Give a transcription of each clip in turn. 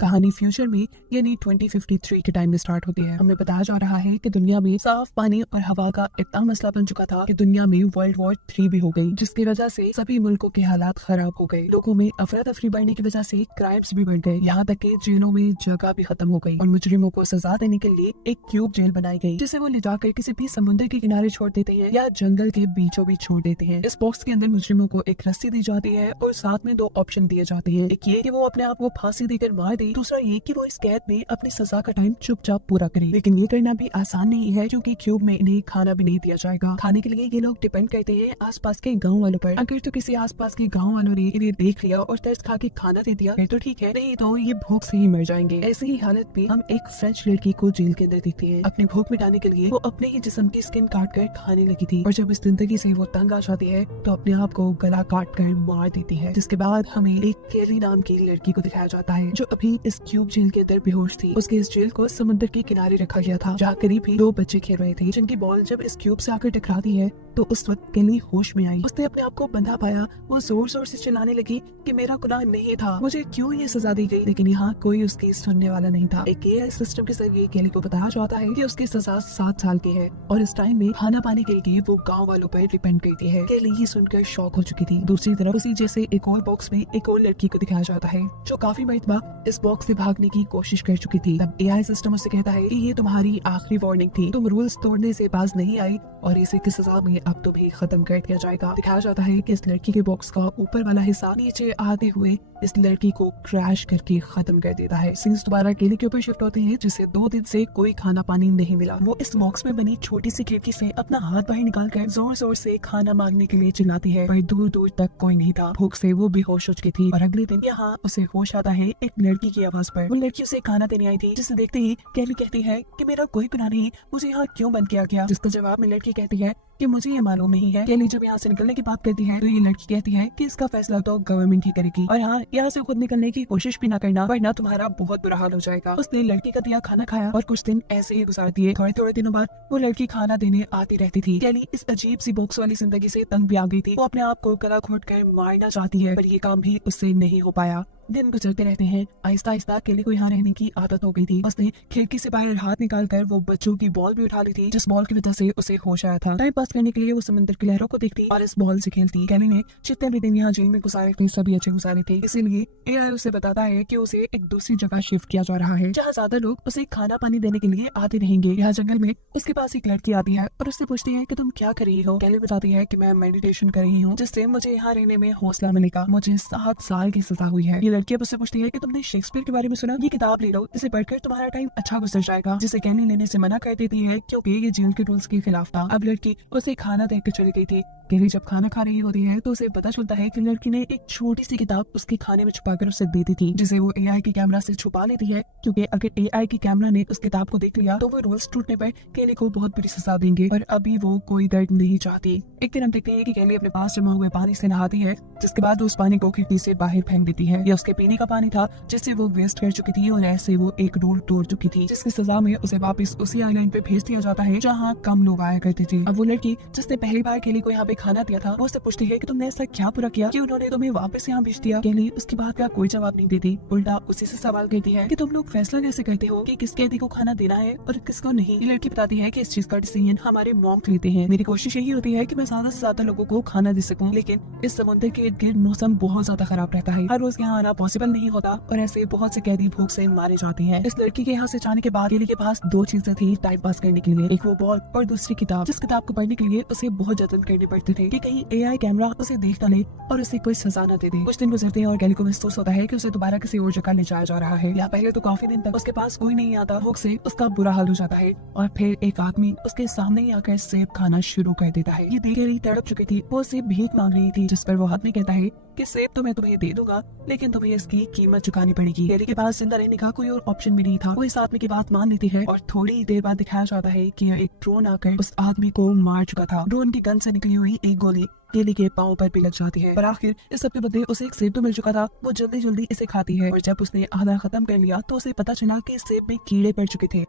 कहानी फ्यूचर में यानी 2053 के टाइम में स्टार्ट होती है। हमें बताया जा रहा है कि दुनिया में साफ पानी और हवा का इतना मसला बन चुका था कि दुनिया में वर्ल्ड वॉर 3 भी हो गई, जिसकी वजह से सभी मुल्कों के हालात खराब हो गए। लोगों में अफरा तफरी बढ़ने की वजह से क्राइम्स भी बढ़ गए, यहाँ तक कि जेलों में जगह भी खत्म हो गई और मुजरिमों को सजा देने के लिए एक क्यूब जेल बनाई गई, जिसे वो ले जाकर किसी भी समुद्र के किनारे छोड़ देते हैं या जंगल के बीचों बीच छोड़ देते हैं। इस बॉक्स के अंदर मुजरिमों को एक रस्सी दी जाती है और साथ में 2 ऑप्शन दिए जाते हैं। एक ये कि वो अपने आप को फांसी देकर मार दे, दूसरा ये कि वो इस कैद में अपनी सजा का टाइम चुपचाप पूरा करे। लेकिन ये करना भी आसान नहीं है, क्योंकि क्यूब में इन्हें खाना भी नहीं दिया जाएगा। खाने के लिए ये लोग डिपेंड करते हैं आसपास के गांव वालों पर। अगर तो किसी आसपास के गांव वालों ने इन्हें देख लिया और तरस खा के खाना दे दिया फिर तो ठीक है, नहीं तो ये भूख से ही मर जाएंगे। ऐसी ही हालत में हम एक फ्रेंच लड़की को जेल के अंदर देखते हैं। अपनी भूख मिटाने के लिए वो अपने ही जिस्म की स्किन काट कर खाने लगी थी और जब इस जिंदगी से वो तंग आ जाती है तो अपने आप को गला काट कर मार देती है। जिसके बाद हमें एक केली नाम की लड़की को दिखाया जाता है जो अभी इस क्यूब जेल के अंदर बेहोश थी। उसके इस जेल को समुद्र के किनारे रखा गया था, जहाँ करीब ही 2 बच्चे खेल रहे थे, जिनकी बॉल जब इस क्यूब से आकर टकराती है तो उस वक्त केली होश में आई। उसने अपने आप को बंधा पाया। वो जोर जोर से चिल्लाने लगी कि मेरा गुनाह नहीं था, मुझे क्यों ये सजा दी गई। लेकिन यहाँ कोई उसकी सुनने वाला नहीं था। एक एआई सिस्टम के जरिए केली को बताया जाता है कि उसकी सजा 7 साल की है और इस टाइम में खाना पाने के लिए वो गाँव वालों पर डिपेंड करती है। केली ये सुनकर शॉक हो चुकी थी। दूसरी तरफ उसी जैसे एक और बॉक्स में एक और लड़की को दिखाया जाता है जो काफी मरतबा इस बॉक्स से भागने की कोशिश कर चुकी थी। तब एआई सिस्टम उससे कहता है कि ये तुम्हारी आखिरी वार्निंग थी, तुम रूल्स तोड़ने से बाज नहीं आई और इसी की सजा में अब तुम्हें खत्म कर दिया जाएगा। दिखाया जाता है कि इस लड़की के बॉक्स का ऊपर वाला हिस्सा नीचे आते हुए इस लड़की को क्रैश करके खत्म कर देता है। सीन्स दोबारा केली के ऊपर शिफ्ट होते हैं, जिसे 2 दिन से कोई खाना पानी नहीं मिला। वो इस बॉक्स में बनी छोटी सी खिड़की से अपना हाथ बाहर निकाल कर जोर जोर से खाना मांगने के लिए चिल्लाती है, पर दूर दूर तक कोई नहीं था। भूख से वो बेहोश हो चुकी थी और अगले दिन यहाँ उसे होश आता है एक लड़की की आवाज पर। वो लड़की उसे खाना देने आई थी, जिसे देखते ही केली कहती है कि मेरा कोई गुनाह नहीं, मुझे यहाँ क्यों बंद किया गया। जिसका जवाब में लड़की कहती है कि मुझे ये मालूम नहीं है। केली जब यहाँ से निकलने की बात करती है तो ये लड़की कहती है कि इसका फैसला तो गवर्नमेंट ही करेगी और हाँ, यहाँ से खुद निकलने की कोशिश भी ना करना वरना तुम्हारा बहुत बुरा हाल हो जाएगा। उसने लड़की का दिया खाना खाया और कुछ दिन ऐसे ही गुजार दिए। थोड़े थोड़े दिनों बाद वो लड़की खाना देने आती रहती थी। केली इस अजीब सी बॉक्स वाली जिंदगी से तंग भी आ गई थी। वो अपने आप को गला घोट कर मारना चाहती है, पर ये काम भी उससे नहीं हो पाया। दिन गुजरते रहते हैं। आहिस्ता आहिस्ता केली को यहाँ रहने की आदत हो गई थी। उसने खिड़की से बाहर हाथ निकालकर वो बच्चों की बॉल भी उठा ली थी, जिस बॉल की वजह से उसे होश आया था। टाइम पास करने के लिए वो समंदर की लहरों को देखती और इस बॉल से खेलती। केली ने जितने भी दिन यहाँ जेल में गुजारे थे सभी अच्छे गुजारे थे, इसीलिए एआई उसे बताता है कि उसे एक दूसरी जगह शिफ्ट किया जा रहा है, जहाँ ज्यादा लोग उसे खाना पानी देने के लिए आते रहेंगे। यहाँ जंगल में उसके पास एक लड़की आती है और उससे पूछती है कि तुम क्या कर रही हो। केली बताती है कि मैं मेडिटेशन कर रही हूँ, जिससे मुझे यहाँ रहने में हौसला मिलेगा। मुझे 7 साल की सजा हुई है। ये लड़की अब उससे पूछती है कि तुमने शेक्सपियर के बारे में सुना, ये किताब ले लो, इसे पढ़कर तुम्हारा टाइम अच्छा गुजर जाएगा। जिसे केली लेने से मना कर देती है क्योंकि ये जेल के रूल्स के खिलाफ था। अब लड़की उसे खाना देकर चली गई थी। केली जब खाना खा रही होती है तो उसे पता चलता है कि लड़की ने एक छोटी सी किताब उसके खाने में छुपाकर उसे दी थी, जिसे वो एआई के कैमरा से छुपा लेती है, क्योंकि अगर एआई के कैमरा ने उस किताब को देख लिया तो वो रूल्स टूटने पर केली को बहुत बड़ी सजा देंगे और अभी वो कोई दर्द नहीं चाहती। एक दिन हम देखते हैं कि केली अपने पास जमा हुए पानी से नहाती है, जिसके बाद उस पानी को खिड़की से बाहर फेंक देती है। यह उसके पीने का पानी था जिससे वो वेस्ट कर चुकी थी और ऐसे वो एक रूल तोड़ चुकी थी, जिसकी सजा में उसे वापस उसी आइलैंड पे भेज दिया जाता है जहाँ कम लोग आया करते थे। अब वो लड़की जिसने पहली बार केली को यहाँ पे खाना दिया था, वो उससे पूछती है कि तुमने ऐसा क्या पूरा किया कि उन्होंने तुम्हें वापस यहाँ भेज दिया। केली उसकी बात का कोई जवाब नहीं देती, उल्टा उसी से सवाल करती है कि तुम लोग फैसला कैसे करते हो कि किस कैदी को खाना देना है और किसको नहीं। ये लड़की बताती है कि इस चीज का डिसीजन हमारे मॉन्क लेते हैं। मेरी कोशिश यही होती है कि मैं ज्यादा से ज्यादा लोगों को खाना दे सकूं, लेकिन इस समुद्र के इर्द गिर्द मौसम बहुत ज्यादा खराब रहता है, हर रोज यहाँ आना पॉसिबल नहीं होता और ऐसे बहुत से कैदी भूख से मारे जाते हैं। इस लड़की के यहाँ से जाने के बाद केली के पास 2 चीजें थी टाइम पास करने के लिए, एक वो बॉल और दूसरी किताब, जिस किताब को पढ़ने के लिए उसे बहुत जतन करने पड़ते थे कि कहीं एआई कैमरा उसे देख न ले और उसे कोई सजा न दे दे। कुछ दिन गुजरते हैं और केली को महसूस होता है कि उसे दोबारा किसी और जगह ले जाया जा रहा है। यहाँ पहले तो काफी दिन तक उसके पास कोई नहीं आता, भूख से उसका बुरा हाल हो जाता है और फिर एक आदमी उसके सामने ही आकर सेब खाना शुरू कर देता है। ये देख केली तड़प चुकी थी, वो सेब भीख मांग रही थी, जिस पर वो आदमी कहता है कि सेब तो मैं तुम्हें दे दूंगा, लेकिन तुम्हें इसकी कीमत चुकानी पड़ेगी। केली के पास जिंदा रहने का कोई और ऑप्शन भी नहीं था। वो इस आदमी की बात मान लेती है और थोड़ी देर बाद दिखाया जाता है कि एक ड्रोन आकर उस आदमी को मार चुका था। ड्रोन की गन से निकली हुई एक गोली केली के पाँव पर भी लग जाती है, पर आखिर इस सब के बदले उसे एक सेब तो मिल चुका था। वो जल्दी जल्दी इसे खाती है और जब उसने आधा खत्म कर लिया तो उसे पता चला कि इस सेब में कीड़े पड़ चुके थे।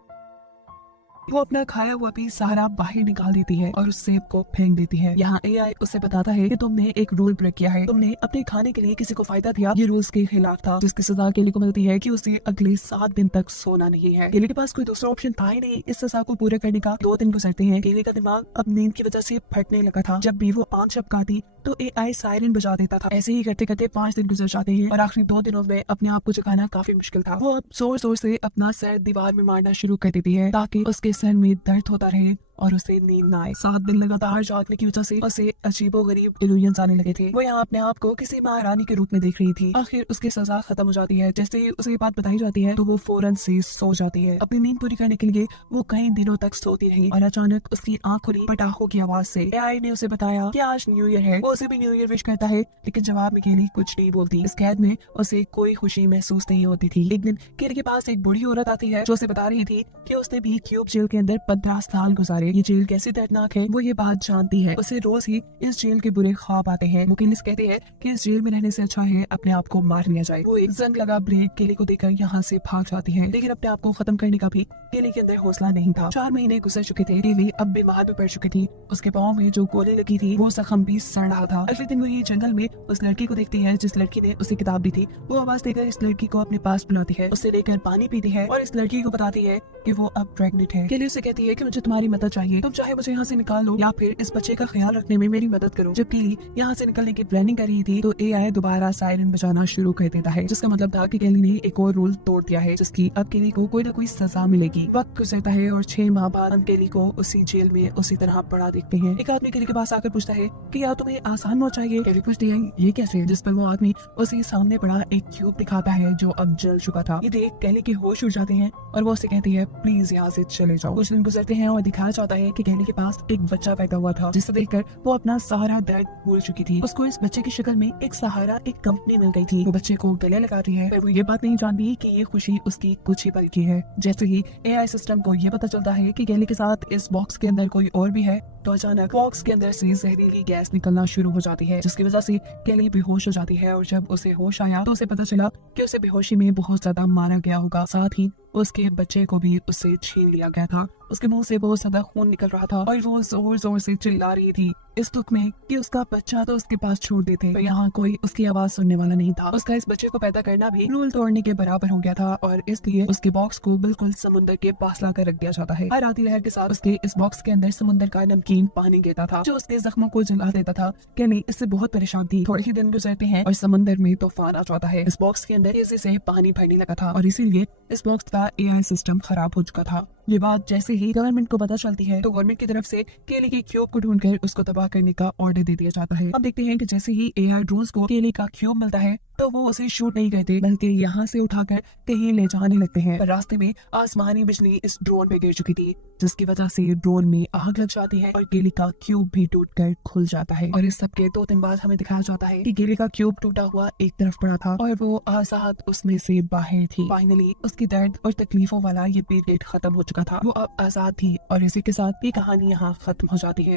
वो अपना खाया हुआ भी सारा बाहर निकाल देती है और उस सेब को फेंक देती है। यहाँ एआई उसे बताता है कि तुमने एक रूल ब्रेक किया है, तुमने अपने खाने के लिए किसी को फायदा दिया, ये रूल्स के खिलाफ था, जिसकी सजा केली को मिलती है कि उसे अगले 7 दिन तक सोना नहीं है। केली के पास कोई दूसरा ऑप्शन था ही नहीं। इस सजा को पूरा करने का 2 दिन गुजरते हैं। केली का दिमाग अब नींद की वजह से फटने लगा था। जब भी वो आंख झपकाती तो एआई सायरन बजा देता था। ऐसे ही करते करते 5 दिन गुजर जाते हैं और आखिरी 2 दिनों में अपने आप को जगाना काफी मुश्किल था। वो अब जोर जोर से अपना सर दीवार में मारना शुरू कर देती है ताकि उसके सर में दर्द होता रहे और उसे नींद ना आए। 7 दिन लगातार जागने की वजह से उसे अजीबोगरीब इल्यूजन्स आने लगे थे। वो यहाँ अपने आप को किसी महारानी के रूप में देख रही थी। आखिर उसकी सजा खत्म हो जाती है। जैसे ही उसे ये बात बताई जाती है तो वो फौरन से सो जाती है। अपनी नींद पूरी करने के लिए वो कई दिनों तक सोती रही और अचानक उसकी आंख खुली पटाखों की आवाज से। एआई ने उसे बताया कि आज न्यू ईयर है। वो उसे भी न्यू ईयर विश करता है, लेकिन जवाब में केली कुछ नहीं बोलती। इस कैद में उसे कोई खुशी महसूस नहीं होती थी। एक दिन केली के पास एक बूढ़ी औरत आती है जो उसे बता रही थी कि उसने भी क्यूब जेल के अंदर 15 साल गुजारे। ये जेल कैसी दर्दनाक है वो ये बात जानती है। उसे रोज ही इस जेल के बुरे ख्वाब आते हैं। मुकेलिस कहते हैं कि इस जेल में रहने से अच्छा है अपने आप को मार लिया जाए। वो एक जंग लगा ब्रेक केली को देकर यहाँ से भाग जाती है, लेकिन अपने आप को खत्म करने का भी केली के अंदर हौसला नहीं था। 4 महीने गुजर चुके थे। केली अब बीमार भी पड़ चुकी थी। उसके पाँव में जो गोली लगी थी वो जख्म भी सड़ रहा था। अगले दिन वही जंगल में उस लड़की को देखती है जिस लड़की ने उसे किताब दी थी। वो आवाज देकर इस लड़की को अपने पास बुलाती है, उससे लेकर पानी पीती है और इस लड़की को बताती है कि वो अब प्रेग्नेंट है। केली उसे कहती है कि मुझे तुम्हारी मदद चाहिए, तुम चाहे मुझे यहाँ से निकाल लो या फिर इस बच्चे का ख्याल रखने में मेरी मदद करो। जब केली यहाँ से निकलने की प्लानिंग कर रही थी तो एआई दोबारा सायरन बजाना शुरू कर देता है, जिसका मतलब था कि केली ने एक और रूल तोड़ दिया है जिसकी अब केली को कोई न कोई सजा मिलेगी। वक्त गुजरता है और 6 माह बाद हम केली को उसी जेल में उसी तरह पड़ा देखते हैं। एक आदमी केली के पास आकर पूछता है कि यार तुम्हें आसान मौत चाहिए। केली पूछती है ये कैसे, जिस पर वो आदमी उसे सामने पड़ा एक क्यूब दिखाता है जो अब जल चुका था। ये देख केली के होश उड़ जाते हैं और वो उसे कहती है प्लीज यहाँ से चले जाओ। कुछ दिन गुजरते हैं और दिखाया जाता है कि केली के पास एक बच्चा पैदा हुआ था, जिसे देखकर वो अपना सारा दर्द भूल चुकी थी। उसको इस बच्चे की शक्ल में एक सहारा, एक कंपनी मिल गई थी। वो बच्चे को गले लगाती है, पर वो ये बात नहीं जानती कि ये खुशी उसकी कुछ ही पल की है। जैसे ही एआई सिस्टम को ये पता चलता है कि केली के साथ इस बॉक्स के अंदर कोई और भी है तो अचानक बॉक्स के अंदर से जहरीली गैस निकलना शुरू हो जाती है, जिसकी वजह से केली बेहोश हो जाती है। और जब उसे होश आया तो उसे पता चला कि उसे बेहोशी में बहुत ज्यादा मारा गया होगा, साथ ही उसके बच्चे को भी उससे छीन लिया गया था। उसके मुंह से बहुत ज्यादा खून निकल रहा था और वो जोर जोर से चिल्ला रही थी इस दुख में कि उसका बच्चा तो उसके पास छोड़ देते, तो यहाँ कोई उसकी आवाज सुनने वाला नहीं था। उसका इस बच्चे को पैदा करना भी रूल तोड़ने के बराबर हो गया था और इसलिए उसके बॉक्स को बिल्कुल समुद्र के पास लाकर रख दिया जाता है। हर आती लहर के साथ उसके इस बॉक्स के अंदर समुद्र का नमकीन पानी गिरता था जो उसके जख्मों को जला देता था। केली इससे बहुत परेशान थी। थोड़े ही दिन गुजरते हैं और समुद्र में तूफान आ जाता है। इस बॉक्स के अंदर तेजी से पानी भरने लगा था और इसीलिए इस बॉक्स का एआई सिस्टम खराब हो चुका था। ये बात जैसे ही गवर्नमेंट को पता चलती है तो गवर्नमेंट की तरफ से केली के क्यूब को ढूंढकर उसको तबाह करने का ऑर्डर दे दिया जाता है। अब देखते हैं कि जैसे ही एआई ड्रोन्स को केली का क्यूब मिलता है तो वो उसे शूट नहीं करते बल्कि यहाँ से उठाकर कहीं ले जाने लगते हैं। पर रास्ते में आसमानी बिजली इस ड्रोन पे गिर चुकी थी, जिसकी वजह से ड्रोन में आग लग जाती है और केली का क्यूब भी टूटकर खुल जाता है। और इस सब के 2 दिन बाद हमें दिखाया जाता है कि केली का क्यूब टूटा हुआ एक तरफ पड़ा था और वो आजाद उसमें से बाहर थी। फाइनली उसकी दर्द और तकलीफों वाला ये पीरियड खत्म हो चुका था। वो अब आजाद थी और इसी के साथ ये कहानी यहाँ खत्म हो जाती है।